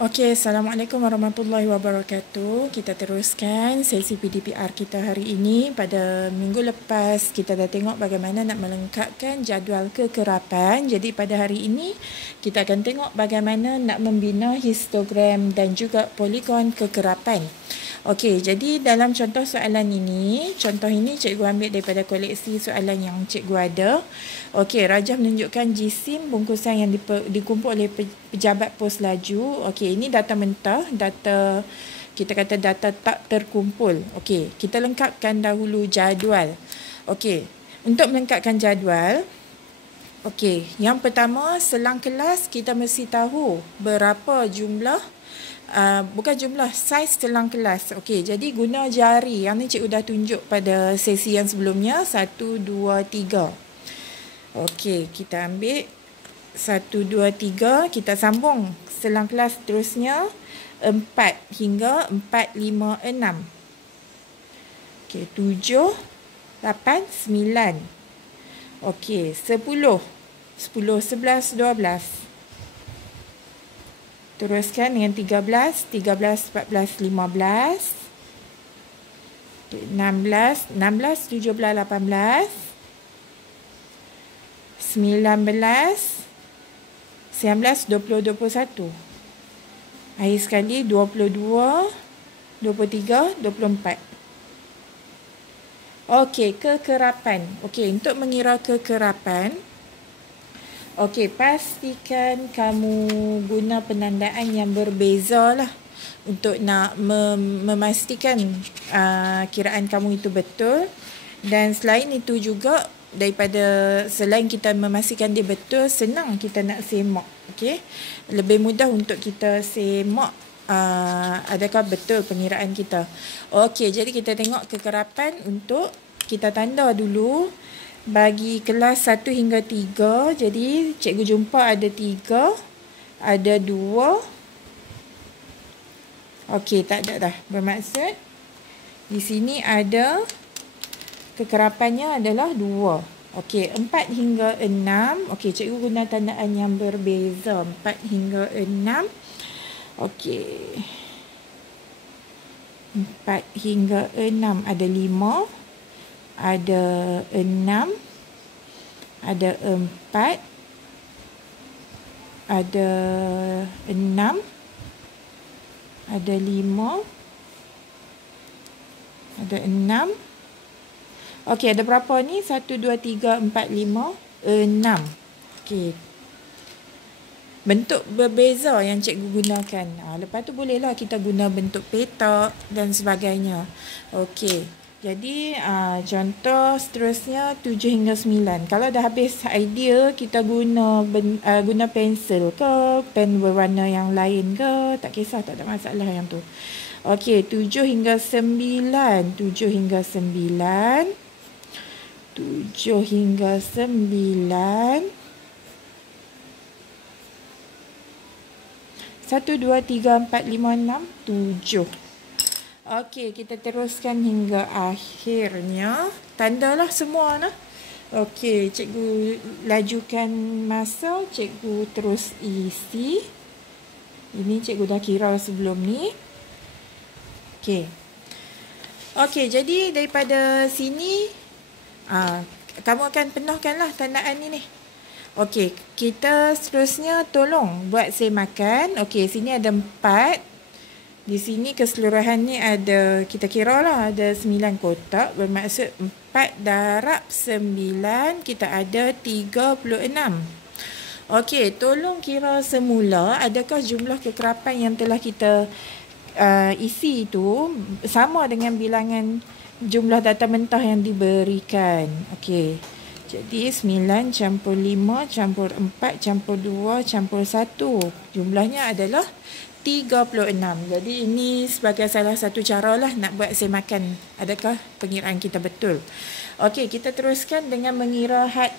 Okey, Assalamualaikum warahmatullahi wabarakatuh. Kita teruskan sesi PDPR kita hari ini. Pada minggu lepas, kita dah tengok bagaimana nak melengkapkan jadual kekerapan. Jadi pada hari ini, kita akan tengok bagaimana nak membina histogram dan juga poligon kekerapan. Okey, jadi dalam contoh soalan ini, contoh ini cikgu ambil daripada koleksi soalan yang cikgu ada. Okey, Rajah menunjukkan jisim bungkusan yang dikumpul oleh pejabat pos laju. Okey, ini data mentah, data kita kata data tak terkumpul. Okey, kita lengkapkan dahulu jadual. Okey, untuk melengkapkan jadual, okey, yang pertama selang kelas kita mesti tahu berapa jumlah bukan jumlah, saiz selang kelas. Okey, jadi guna jari. Yang ni cikgu dah tunjuk pada sesi yang sebelumnya. 1, 2, 3. Okey, kita ambil 1, 2, 3. Kita sambung selang kelas terusnya 4 hingga 4, 5, 6. Okey, 7, 8, 9. Okey, 10. 10, 11, 12. Teruskan dengan 13, 13, 14, 15. Okay, 16, 16, 17, 18. 19, 19, 20, 21. Akhir sekali 22, 23, 24. Okey, kekerapan. Okey, untuk mengira kekerapan, okey, pastikan kamu guna penandaan yang berbeza lah untuk nak memastikan kiraan kamu itu betul. Dan selain itu juga, selain kita memastikan dia betul, senang kita nak semak. Okey, lebih mudah untuk kita semak adakah betul pengiraan kita. Okey, jadi kita tengok kekerapan untuk kita tanda dulu. Bagi kelas 1 hingga 3, jadi cikgu jumpa ada 3, ada 2. Okey, tak ada dah. Bermaksud di sini ada kekerapannya adalah 2. Okey, 4 hingga 6. Okey, cikgu guna tandaan yang berbeza. 4 hingga 6. Okey. 4 hingga 6 ada 5. Ada 6, ada 4, ada 6, ada 5, ada 6. Okey, ada berapa ni? 1, 2, 3, 4, 5, 6. Okey. Bentuk berbeza yang cikgu gunakan. Lepas tu bolehlah kita guna bentuk petak dan sebagainya. Okey. Jadi contoh seterusnya 7 hingga 9. Kalau dah habis idea, kita guna pensel ke, pen berwarna yang lain ke, tak kisah, tak ada masalah yang tu. Okey, 7 hingga 9. 7 hingga 9. 7 hingga 9. 1, 2, 3, 4, 5, 6, 7. Okey, kita teruskan hingga akhirnya. Tandalah semua nah. Okey, cikgu lajukan masa, cikgu terus isi. Ini cikgu dah kira sebelum ni. Okey. Okey, jadi daripada sini kamu akan penuhkanlah tandaan ni. Okey, kita seterusnya tolong buat semakan. Okey, sini ada 4. Di sini keseluruhannya ada, kita kira lah ada 9 kotak. Bermaksud 4 darab 9, kita ada 36. Okey, tolong kira semula adakah jumlah kekerapan yang telah kita isi itu sama dengan bilangan jumlah data mentah yang diberikan. Okey, jadi 9 campur 5 campur 4 campur 2 campur 1. Jumlahnya adalah 36. Jadi ini sebagai salah satu cara lah nak buat semakan adakah pengiraan kita betul. Okey, kita teruskan dengan mengira had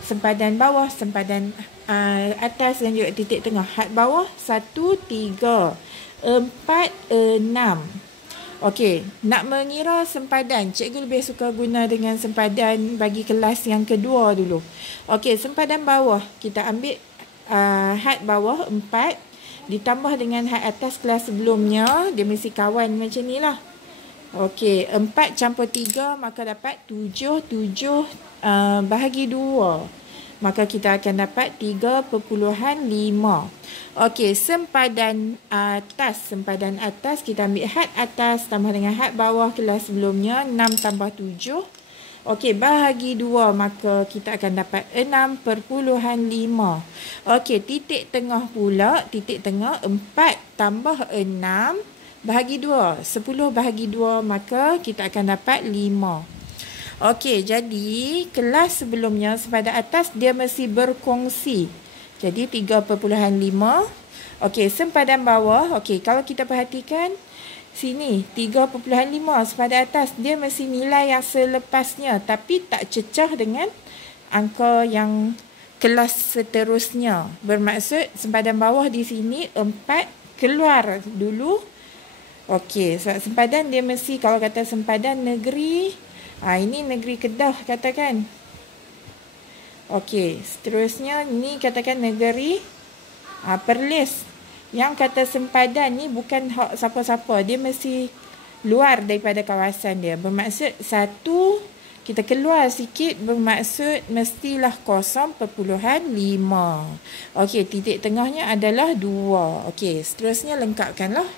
sempadan bawah, sempadan atas dan juga titik tengah. Had bawah 1, 3, 4, 6. Okey, nak mengira sempadan, cikgu lebih suka guna dengan sempadan bagi kelas yang kedua dulu. Okey, sempadan bawah kita ambil had bawah 4. ditambah dengan had atas kelas sebelumnya, dia mesti kawan macam ni lah. Okey, 4 campur 3 maka dapat 7. 7 bahagi 2. Maka kita akan dapat 3.5. Okey, sempadan atas kita ambil had atas tambah dengan had bawah kelas sebelumnya, 6 tambah 7. Okey, bahagi 2 maka kita akan dapat 6.5. Okey, titik tengah pula, titik tengah 4 tambah 6 bahagi 2. 10 bahagi 2 maka kita akan dapat 5. Okey, jadi kelas sebelumnya sempadan atas dia mesti berkongsi. Jadi 3.5. Okey, sempadan bawah. Okey, kalau kita perhatikan sini 3.5 sempadan atas dia mesti nilai yang selepasnya tapi tak cecah dengan angka yang kelas seterusnya. Bermaksud sempadan bawah di sini 4 keluar dulu. Okey, sebab sempadan dia mesti, kalau kata sempadan negeri, ini negeri Kedah katakan. Okey, seterusnya ni katakan negeri Perlis. Yang kata sempadan ni bukan hak siapa-siapa, dia mesti luar daripada kawasan dia. Bermaksud satu kita keluar sikit, bermaksud mestilah 0.5. Okey, titik tengahnya adalah 2. Okey, seterusnya lengkapkanlah.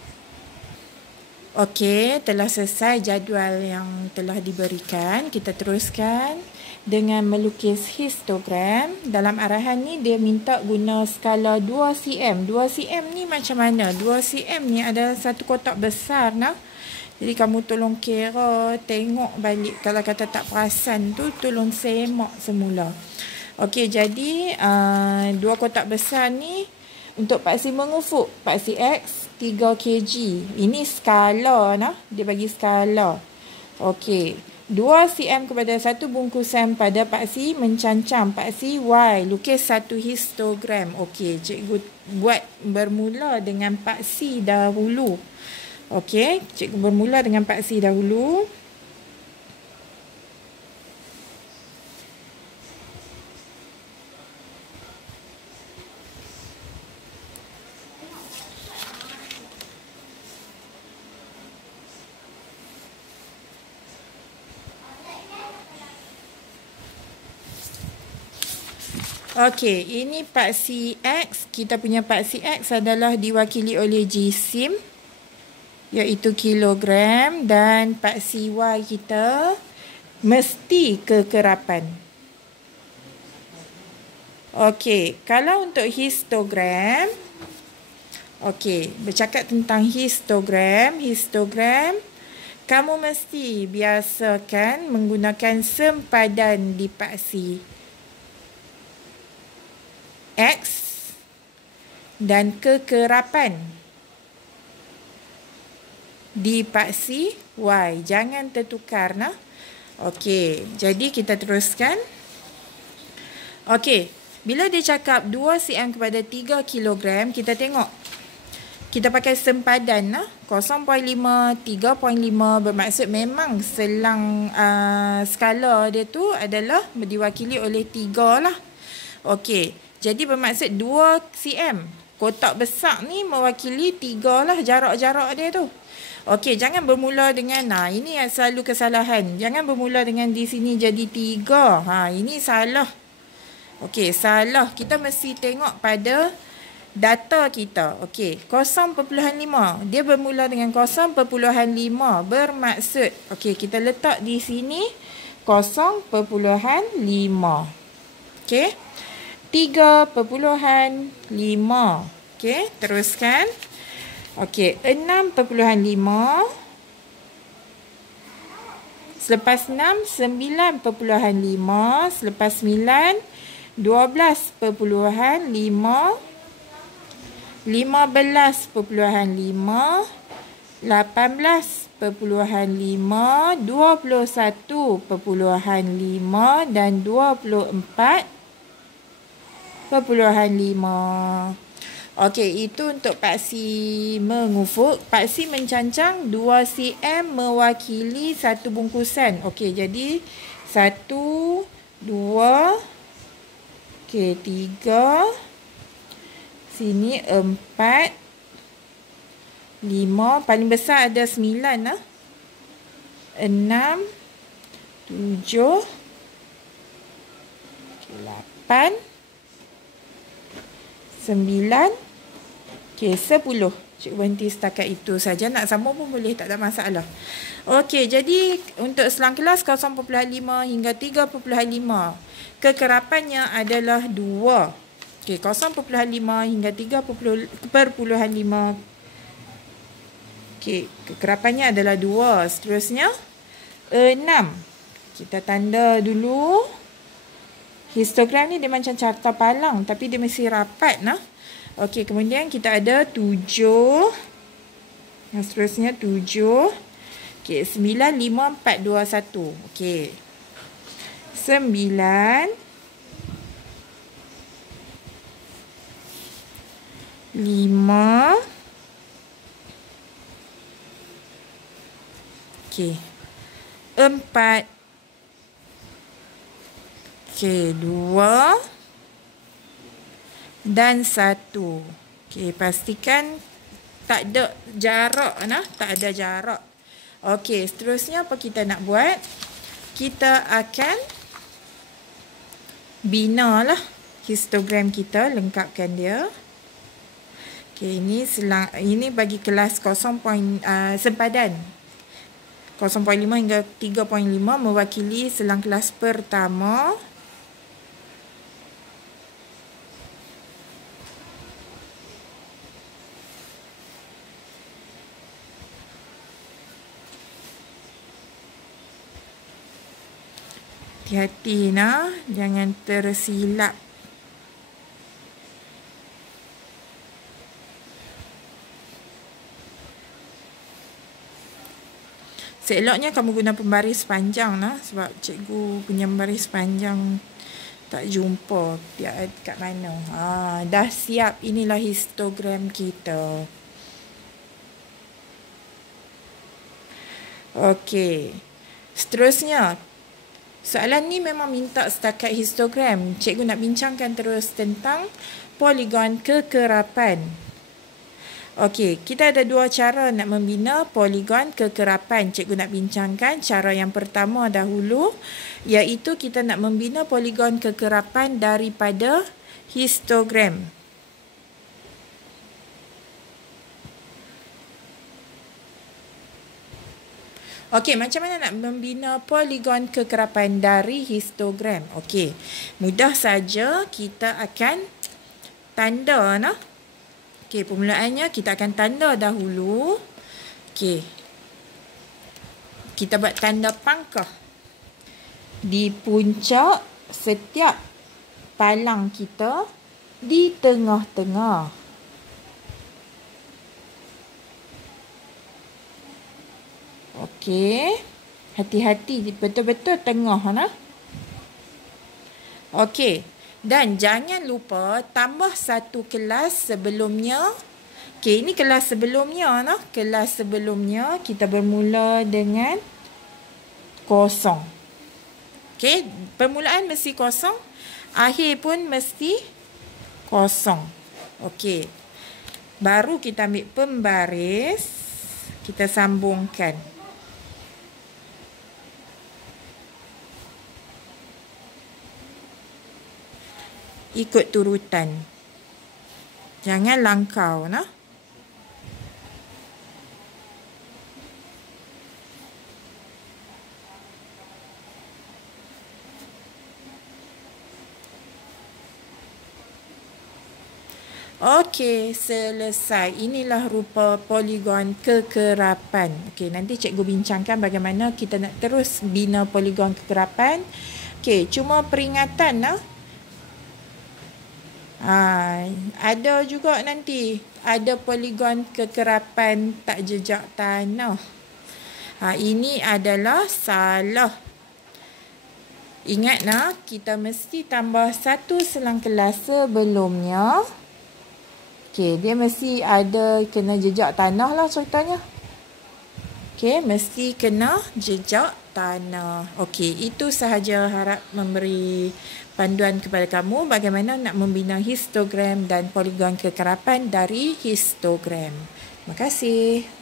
Okey, telah selesai jadual yang telah diberikan. Kita teruskan dengan melukis histogram. Dalam arahan ni dia minta guna skala 2 cm. 2 cm ni macam mana? 2 cm ni adalah satu kotak besar nah. Jadi kamu tolong kira, tengok balik. Kalau kata tak perasan tu, tolong semak semula. Okey, jadi dua kotak besar ni untuk paksi mengufuk, paksi X 3 kg. Ini skala nah, dia bagi skala. Okey, 2 cm kepada 1 bungkusan pada paksi mencancang paksi Y. Lukis satu histogram. Okey, cikgu buat bermula dengan paksi dahulu. Okey, cikgu bermula dengan paksi dahulu. Okey, ini paksi X. Kita punya paksi X adalah diwakili oleh jisim, iaitu kilogram, dan paksi Y kita mesti kekerapan. Okey, kalau untuk histogram, okey, bercakap tentang histogram, kamu mesti biasakan menggunakan sempadan di paksi X dan kekerapan di paksi Y. Jangan tertukar nah. Okey, jadi kita teruskan. Okey, bila dia cakap 2 cm kepada 3 kg, kita tengok. Kita pakai sempadan nah, 0.5, 3.5, bermaksud memang selang skala dia tu adalah diwakili oleh 3 lah. Okey, jadi bermaksud 2 cm. Kotak besar ni mewakili 3 lah jarak-jarak dia tu. Okey, jangan bermula dengan, ini yang selalu kesalahan. Jangan bermula dengan di sini jadi 3. Ini salah. Okey, salah. Kita mesti tengok pada data kita. Okey, 0.5. Dia bermula dengan 0.5. Bermaksud, okey, kita letak di sini 0.5. Okey. 3.5. Okey, teruskan. Okey, 6.5. Selepas 6, 9.5. Selepas 9, 12.5. 15.5. 18.5. 21.5 dan 24.5. Okey, itu untuk paksi mengufuk. Paksi mencancang 2 cm mewakili satu bungkusan. Okey, jadi 1, 2, okey, 3. Sini 4, 5. Paling besar ada 9 lah. 6, 7, 8, 9, 10. Cikgu berhenti setakat itu saja. Nak sambung pun boleh, tak ada masalah. Okey, jadi untuk selang kelas 0.5 hingga 3.5. Kekerapannya adalah 2. Okey, 0.5 hingga 3.5. Okey, kekerapannya adalah 2. Seterusnya 6. Kita tanda dulu. Histogram ni dia macam carta palang, tapi dia mesti rapat nah. Okey, kemudian kita ada 7. Yang seterusnya 7. Okey, 9, 5, 4, 2, 1. Okey. 9, 5. Okey. 4. Okey, 2. Dan 1. Okey, pastikan tak ada jarak nah, tak ada jarak. Okey, seterusnya apa kita nak buat? Kita akan binalah histogram kita, lengkapkan dia. Okey, ini bagi kelas sempadan 0.5 hingga 3.5 mewakili selang kelas pertama. Hati-hati nah, jangan tersilap. Seeloknya kamu guna pembaris panjang nah, sebab cikgu punya pembaris panjang tak jumpa dia kat mana. Dah siap, inilah histogram kita. Okey. Seterusnya, soalan ni memang minta setakat histogram. Cikgu nak bincangkan terus tentang poligon kekerapan. Okey, kita ada dua cara nak membina poligon kekerapan. Cikgu nak bincangkan cara yang pertama dahulu, iaitu kita nak membina poligon kekerapan daripada histogram. Okey, macam mana nak membina poligon kekerapan dari histogram? Okey, mudah saja, kita akan tanda nah. Okey, permulaannya kita akan tanda dahulu. Okey. Kita buat tanda pangkah di puncak setiap palang kita di tengah-tengah. Okey. Hati-hati, betul-betul tengah nah. Okey. Dan jangan lupa tambah satu kelas sebelumnya. Okey, ini kelas sebelumnya nah. Kelas sebelumnya kita bermula dengan kosong. Okey, permulaan mesti kosong, akhir pun mesti kosong. Okey. Baru kita ambil pembaris, kita sambungkan. Ikut turutan. Jangan langkau nah. Okey, selesai. Inilah rupa poligon kekerapan. Okey, nanti cikgu bincangkan bagaimana kita nak terus bina poligon kekerapan. Okey, cuma peringatan nah. Ada juga nanti ada poligon kekerapan tak jejak tanah. Ini adalah salah. Ingat nah, kita mesti tambah satu selang kelas sebelumnya. Okey, dia mesti ada kena jejak tanah lah ceritanya. Okey, mesti kena jejak tanah. Okey, itu sahaja, harap memberi panduan kepada kamu bagaimana nak membina histogram dan poligon kekerapan dari histogram. Terima kasih.